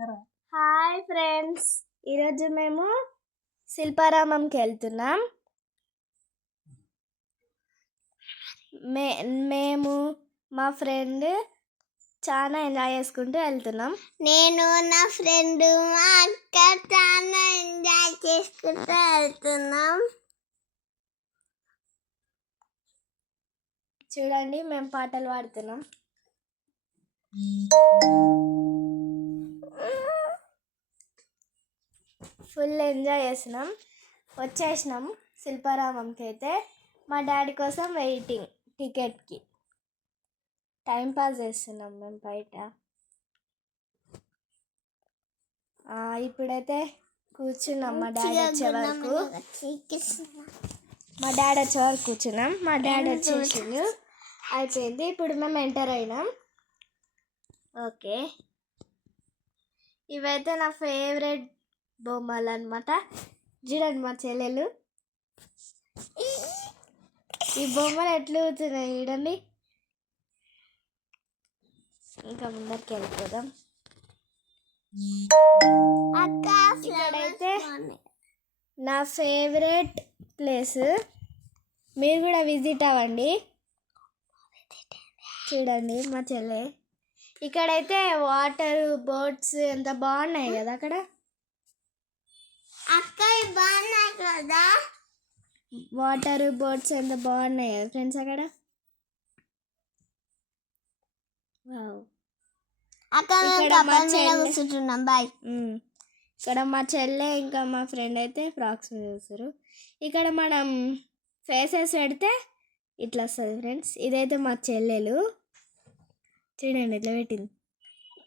Hi friends, ఈరోజు మేము శిల్పారామంకి వెళ్తున్నాం. మేము మా ఫ్రెండ్ చాలా ఎంజాయ్ చేసుకుంటూ వెళ్తున్నాం. నేను నా ఫ్రెండ్ మా అక్క చాలా ఎంజాయ్ చేసుకుంటూ వెళ్తున్నాం. చూడండి, మేము పాటలు పాడుతున్నాం. ఫుల్ ఎంజాయ్ చేసినాం. వచ్చేసినాం శిల్పారామంకి. అయితే మా డాడీ కోసం వెయిటింగ్ టికెట్కి. టైం పాస్ చేస్తున్నాం మేము బయట. ఇప్పుడైతే కూర్చున్నాం మా డాడీ వచ్చే వరకు. కూర్చున్నాం. మా డాడీ వచ్చేసిండు, అయిపోయింది. ఇప్పుడు మేము ఎంటర్ అయినాం. ఓకే, ఇవైతే నా ఫేవరెట్ బొమ్మలు అన్నమాట. చూడండి మా చెల్లెలు, ఈ బొమ్మలు ఎట్లా అవుతున్నాయి చూడండి. ఇంకా ముందరికి వెళ్ళిపోదాం. ఇక్కడైతే నా ఫేవరెట్ ప్లేస్, మీరు కూడా విజిట్ అవ్వండి. చూడండి మా చెల్లె. ఇక్కడైతే వాటర్ బోట్స్ ఎంత బాగున్నాయి కదా. అక్కడ బాగున్నాయి కదా, వాటర్ బోట్స్ ఎంత బాగున్నాయి కదా ఫ్రెండ్స్. అక్కడ ఇక్కడ మా చెల్లె ఇంకా మా ఫ్రెండ్ అయితే ఫ్రాక్స్ మీద చూస్తారు. ఇక్కడ మనం ఫేసెస్ పెడితే ఇట్లా వస్తుంది ఫ్రెండ్స్. ఇదైతే మా చెల్లెలు, చూడండి ఇట్లా పెట్టింది,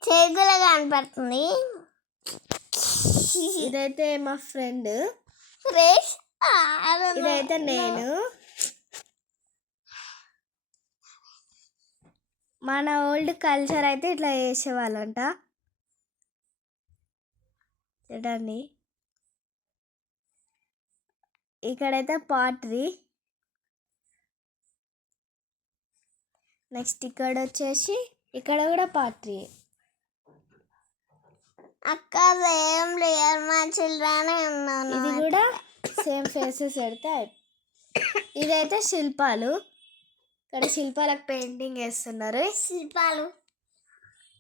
చేతులు కనపడుతుంది. ఇదైతే మా ఫ్రెండ్, ఇదైతే నేను. మన ఓల్డ్ కల్చర్ అయితే ఇట్లా చేసేవాళ్ళంట. చూడండి, ఇక్కడైతే పాటరీ. నెక్స్ట్ ఇక్కడ వచ్చేసి ఇక్కడ కూడా పాటరీ. అక్క ఏం లేదు, మా చిల్డ్రనే ఉన్నాను. ఇది కూడా సేమ్ ఫేసెస్ పెడితే. ఇదైతే శిల్పాలు. ఇక్కడ శిల్పాలకు పెయింటింగ్ వేస్తున్నారు.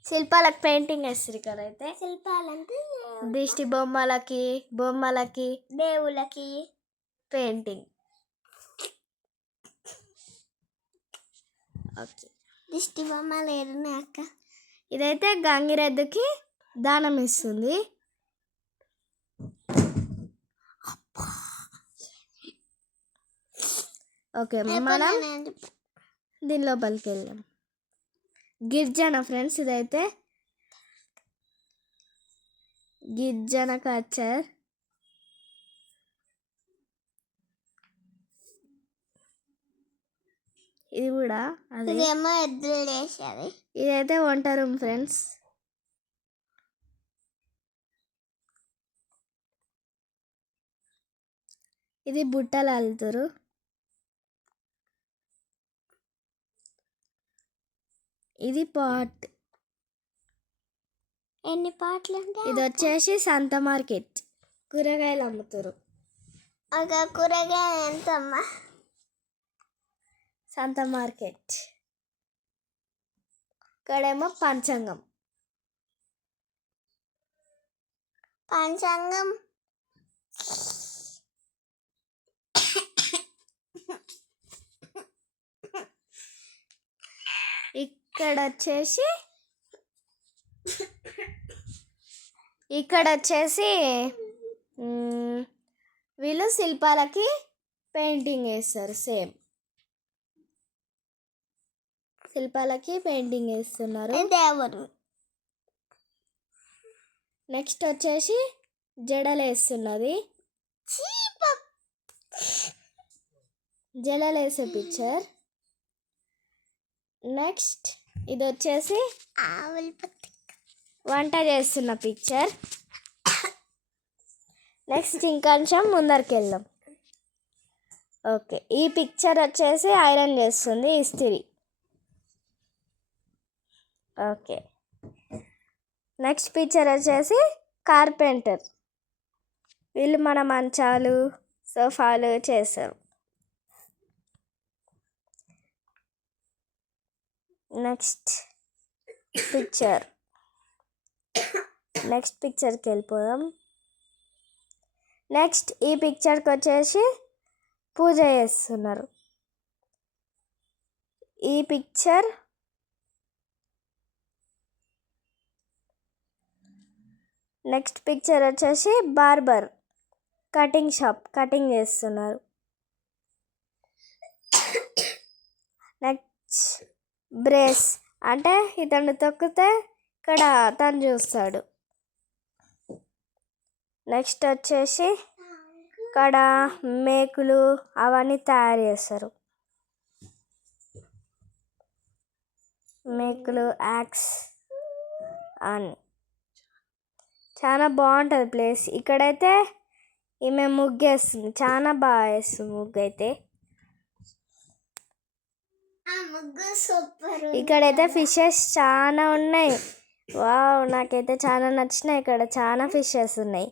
శిల్పాలకు పెయింటింగ్ వేస్తారు. ఇక్కడ అయితే శిల్పాలంటే దిష్టి బొమ్మలకి దేవుళ్ళకి పెయింటింగ్. ఓకే, దిష్టి బొమ్మలు ఏరున్నాయి అక్క. ఇదైతే గంగిరెద్దుకి దానం ఇస్తుంది. ఓకే, మనం దీని లోపలికి వెళ్ళాం. గిరిజన ఫ్రెండ్స్, ఇదైతే గిరిజన కల్చర్. ఇది కూడా అదే. ఇదైతే వంట రూమ్ ఫ్రెండ్స్. ఇది బుట్టలు అల్లుతారు. ఇది పాట్. ఎన్ని పాటలు అంటే? ఇది వచ్చేసి సంత మార్కెట్, కూరగాయలు అమ్ముతారు. కూరగాయలు ఎంతమ్మా? సంత మార్కెట్. ఇక్కడేమో పంచాంగం. ఇక్కడ వచ్చేసి వీళ్ళు శిల్పాలకి పెయింటింగ్ వేస్తారు. సేమ్ శిల్పాలకి పెయింటింగ్ వేస్తున్నారు. నెక్స్ట్ వచ్చేసి జడలు వేస్తున్నది. జడలు వేసే పిక్చర్. నెక్స్ట్ ఇది వచ్చేసి వంట చేస్తున్న పిక్చర్. నెక్స్ట్ ఇంకొంచెం ముందరికి వెళ్దాం. ఓకే, ఈ పిక్చర్ వచ్చేసి ఐరన్ చేస్తుంది, ఇస్త్రీ. ఓకే, నెక్స్ట్ పిక్చర్ వచ్చేసి కార్పెంటర్. వీళ్ళు మన మంచాలు సోఫాలు చేస్తారు. నెక్స్ట్ పిక్చర్కి వెళ్ళిపోదాం. నెక్స్ట్ ఈ పిక్చర్కి వచ్చేసి పూజ చేస్తున్నారు. ఈ పిక్చర్ నెక్స్ట్ పిక్చర్ వచ్చేసి బార్బర్ కటింగ్ షాప్, కటింగ్ చేస్తున్నారు. నెక్స్ట్ బ్రేస్ అంటే ఇతను తొక్కితే ఇక్కడ తను చూస్తాడు. నెక్స్ట్ వచ్చేసి ఇక్కడ మేకులు అవన్నీ తయారు చేస్తారు. మేకులు, యాక్స్ అని చాలా బాగుంటుంది ప్లేస్. ఇక్కడైతే ఈమె ముగ్గు వేస్తుంది, చాలా బాగా వేస్తుంది ముగ్గు అయితే. ఇక్కడైతే ఫిషెస్ చాలా ఉన్నాయి. వావ్, నాకైతే చాలా నచ్చినాయి. ఇక్కడ చాలా ఫిషెస్ ఉన్నాయి,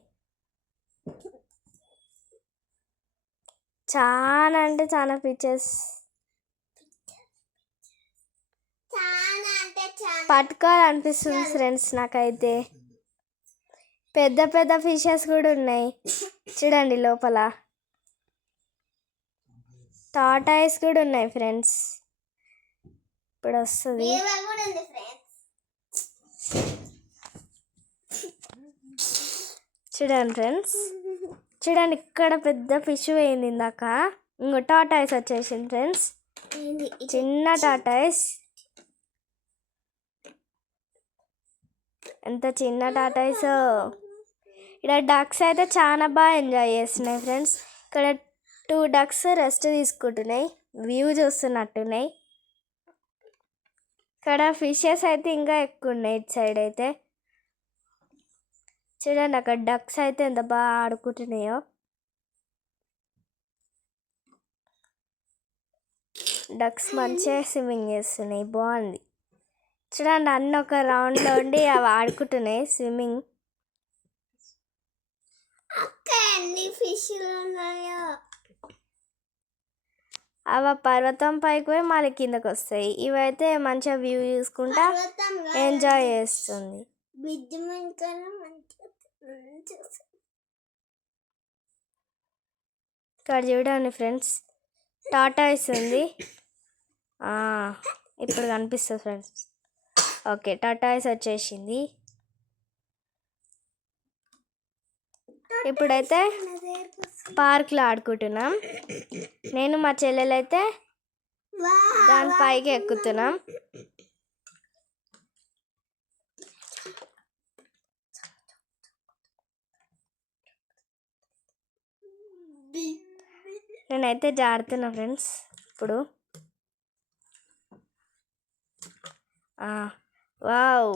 చాలా అంటే చాలా ఫిషెస్. పట్టుకోవాలనిపిస్తుంది ఫ్రెండ్స్ నాకైతే. పెద్ద పెద్ద ఫిషెస్ కూడా ఉన్నాయి చూడండి. లోపల టాటాయిస్ కూడా ఉన్నాయి ఫ్రెండ్స్. ఇప్పుడు వస్తుంది చూడండి ఫ్రెండ్స్. చూడండి, ఇక్కడ పెద్ద ఫిష్ వేయింది ఇందాక. ఇంకో టాటాయిస్ వచ్చేసింది ఫ్రెండ్స్, చిన్న టాటాయిస్. ఎంత చిన్న టాటాయిస్. ఇక్కడ డక్స్ అయితే చాలా బాగా ఎంజాయ్ చేస్తున్నాయి ఫ్రెండ్స్. ఇక్కడ 2 డక్స్ రెస్ట్ తీసుకుంటున్నాయి, వ్యూ చూస్తున్నట్టున్నాయి. ఇక్కడ ఫిషెస్ అయితే ఇంకా ఎక్కువ ఉన్నాయి ఇటు సైడ్ అయితే. చూడండి, అక్కడ డక్స్ అయితే ఎంత బాగా ఆడుకుంటున్నాయో. డక్స్ మంచిగా స్విమ్మింగ్ చేస్తున్నాయి, బాగుంది. చూడండి, అన్నీ ఒక రౌండ్లో ఉండి అవి ఆడుకుంటున్నాయి స్విమ్మింగ్. అవి పర్వతం పైకి పోయి మళ్ళీ కిందకి వస్తాయి. ఇవైతే మంచిగా వ్యూ చూసుకుంటా ఎంజాయ్ చేస్తుంది. ఇక్కడ చూడండి ఫ్రెండ్స్, టాటాయిస్ ఉంది. ఇప్పుడు కనిపిస్తుంది ఫ్రెండ్స్. ఓకే, టాటాయిస్ వచ్చేసింది. ఇప్పుడైతే పార్క్లో ఆడుకుంటున్నాం. నేను మా చెల్లెలైతే దాని పైకి ఎక్కుతున్నాం. నేనైతే జారుతున్నా ఫ్రెండ్స్. ఇప్పుడు వావ్,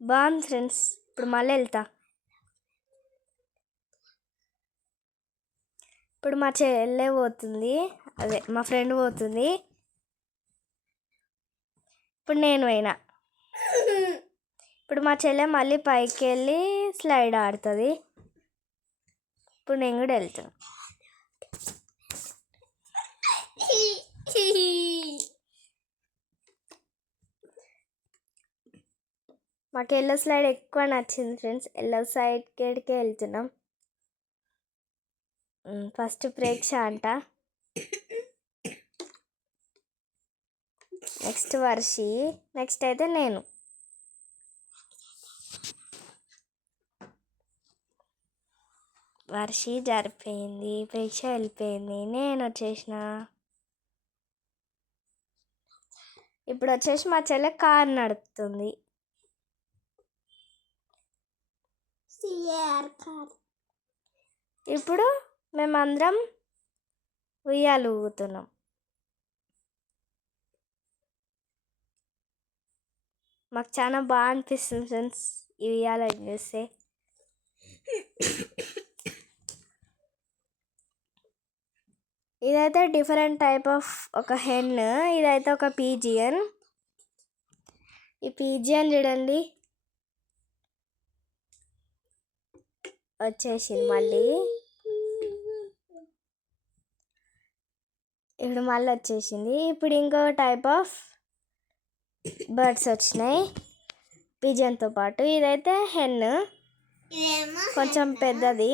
బాగుంది ఫ్రెండ్స్. ఇప్పుడు మళ్ళీ వెళ్తా. ఇప్పుడు మా చెల్లె పోతుంది, అదే మా ఫ్రెండ్ పోతుంది. ఇప్పుడు నేను పోయినా. ఇప్పుడు మా చెల్లె మళ్ళీ పైకి వెళ్ళి స్లైడ్ ఆడుతుంది. ఇప్పుడు నేను కూడా వెళ్తాను. మాకు ఎల్లో స్లైడ్ ఎక్కువ నచ్చింది ఫ్రెండ్స్. ఎల్లో సైడ్కి వెళ్తున్నాం. ఫస్ట్ ప్రేక్ష అంట, నెక్స్ట్ వర్షి, నెక్స్ట్ అయితే నేను. వర్షి జరిపోయింది, ప్రేక్ష వెళ్ళిపోయింది, నేను వచ్చేసిన. ఇప్పుడు వచ్చేసి మా చెల్లె కార్ నడుపుతుంది. ఇప్పుడు మేమందరం ఉయ్యాలు ఊగుతున్నాం. మాకు చాలా బాగా అనిపిస్తుంది ఫ్రెండ్స్ ఈ ఉయ్యాలు చూస్తే. ఇదైతే డిఫరెంట్ టైప్ ఆఫ్ ఒక హెన్. ఇదైతే ఒక పీజియన్. ఈ పీజియన్ చూడండి వచ్చేసింది మళ్ళీ. ఇప్పుడు మళ్ళీ వచ్చేసింది. ఇప్పుడు ఇంకో టైప్ ఆఫ్ బర్డ్స్ వచ్చినాయి పిజన్తో పాటు. ఇదైతే హెన్, ఇదేమో కొంచెం పెద్దది.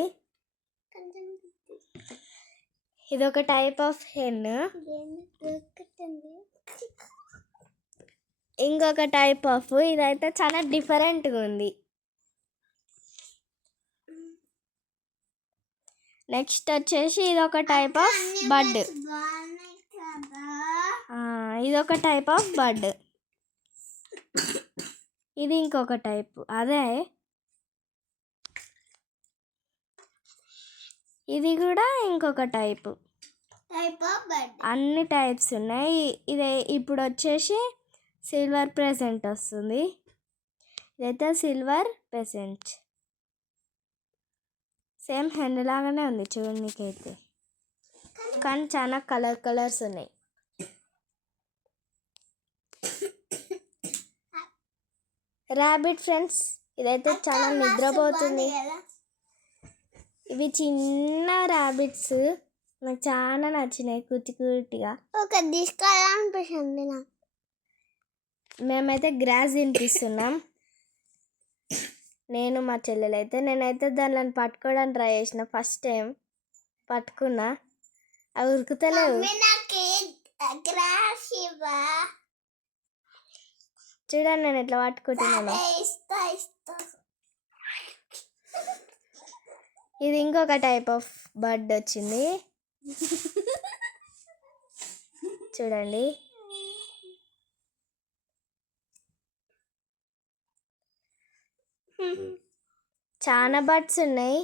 ఇదొక టైప్ ఆఫ్ హెన్. ఇంకొక టైప్ ఆఫ్, ఇదైతే చాలా డిఫరెంట్గా ఉంది. నెక్స్ట్ వచ్చేసి ఇదొక టైప్ ఆఫ్ బర్డ్. ఇదొక టైప్ ఆఫ్ బర్డ్. ఇది ఇంకొక టైప్. అదే ఇది కూడా ఇంకొక టైపు. అన్ని టైప్స్ ఉన్నాయి. ఇదే ఇప్పుడు వచ్చేసి సిల్వర్ ప్రెసెంట్ వస్తుంది. ఇదైతే సిల్వర్ ప్రెసెంట్. సేమ్ హెన్ లాగానే ఉంది చూడనీకైతే, కానీ చాలా కలర్స్ ఉన్నాయి. ర్యాబిట్ ఫ్రెండ్స్, ఇదైతే చాలా నిద్రపోతుంది. ఇవి చిన్న ర్యాబిట్స్, నాకు చాలా నచ్చినాయి, కుటిగా. ఒక తీసుకోవాలనిపిస్తుంది నాకు. మేమైతే గ్రాస్ తినిపిస్తున్నాం, నేను మా చెల్లెలైతే. నేనైతే దానిలో పట్టుకోవడానికి ట్రై చేసిన, ఫస్ట్ టైం పట్టుకున్నా, అవి ఉరుకుతలేవు. చూడండి నేను ఎట్లా పట్టుకుంటున్నాను. ఇది ఇంకొక టైప్ ఆఫ్ బర్డ్ వచ్చింది చూడండి. చాలా బర్డ్స్ ఉన్నాయి.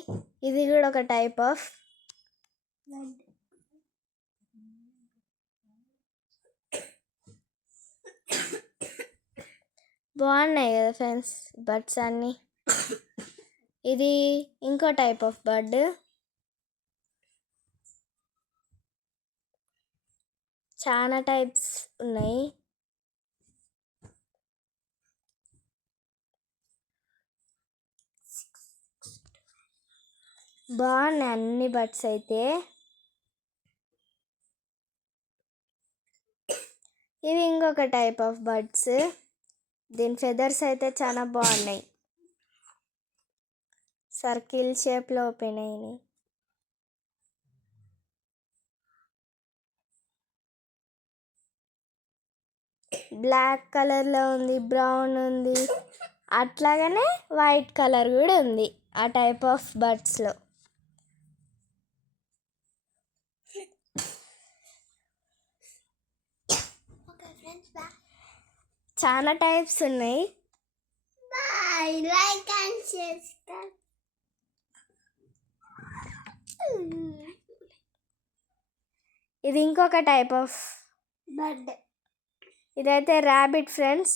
ఇది కూడా ఒక టైప్ ఆఫ్. బాగున్నాయి కదా ఫ్రెండ్స్ బర్డ్స్ అన్నీ. ఇది ఇంకో టైప్ ఆఫ్ బర్డ్. చాలా టైప్స్ ఉన్నాయి. బాగున్నాయి అన్ని బర్డ్స్ అయితే. ఇవి ఇంకొక టైప్ ఆఫ్ బర్డ్స్. దీని ఫెదర్స్ అయితే చాలా బాగున్నాయి, సర్కిల్ షేప్లో ఓపెన్ అయినాయి. బ్లాక్ కలర్లో ఉంది, బ్రౌన్ ఉంది, అట్లాగనే వైట్ కలర్ కూడా ఉంది ఆ టైప్ ఆఫ్ బర్డ్స్లో. చాలా టైప్స్ ఉన్నాయి. ఇది ఇంకొక టైప్ ఆఫ్ బర్డ్. ఇదైతే ర్యాబిట్ ఫ్రెండ్స్.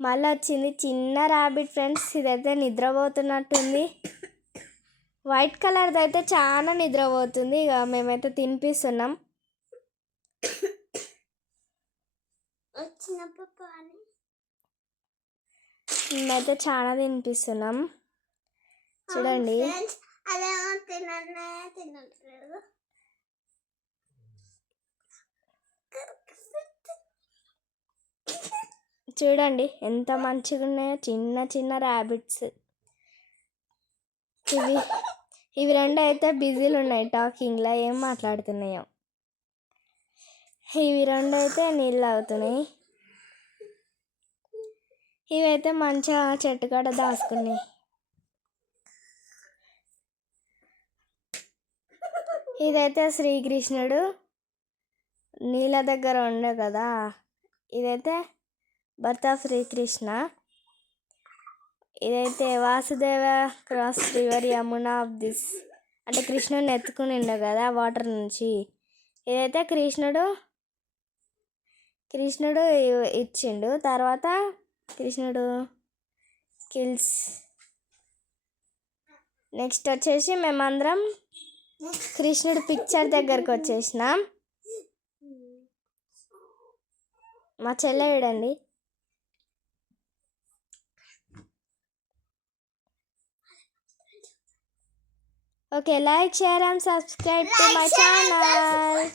మళ్ళీ వచ్చింది చిన్న ర్యాబిట్ ఫ్రెండ్స్. ఇదైతే నిద్రపోతున్నట్టుంది. వైట్ కలర్ది అయితే చాలా నిద్రపోతుంది. ఇక మేమైతే తినిపిస్తున్నాం. మేమైతే చాలా తినిపిస్తున్నాం చూడండి. చూడండి ఎంత మంచిగా ఉన్నాయో చిన్న చిన్న ర్యాబిట్స్. ఇవి రెండు అయితే బిజీలు ఉన్నాయి టాకింగ్లో, ఏం మాట్లాడుతున్నాయో. ఇవి రెండు అయితే నీళ్ళు తాగుతున్నాయి. ఇవైతే మంచిగా చెట్టు కాడ దాచుకున్నాయి. ఇదైతే శ్రీకృష్ణుడు నీళ్ళ దగ్గర ఉండే కదా. ఇదైతే భర్త శ్రీకృష్ణ. ఇదైతే Vasudeva cross river Yamuna of this, అంటే కృష్ణుడిని ఎత్తుకుని ఉండే కదా వాటర్ నుంచి. ఇదైతే కృష్ణుడు ఇచ్చిండు. తర్వాత కృష్ణుడు కిల్స్. నెక్స్ట్ వచ్చేసి మేమందరం కృష్ణుడు పిక్చర్ దగ్గరకు వచ్చేసినాం. మా చెల్లె చూడండి. Okay, like, share and subscribe to my channel.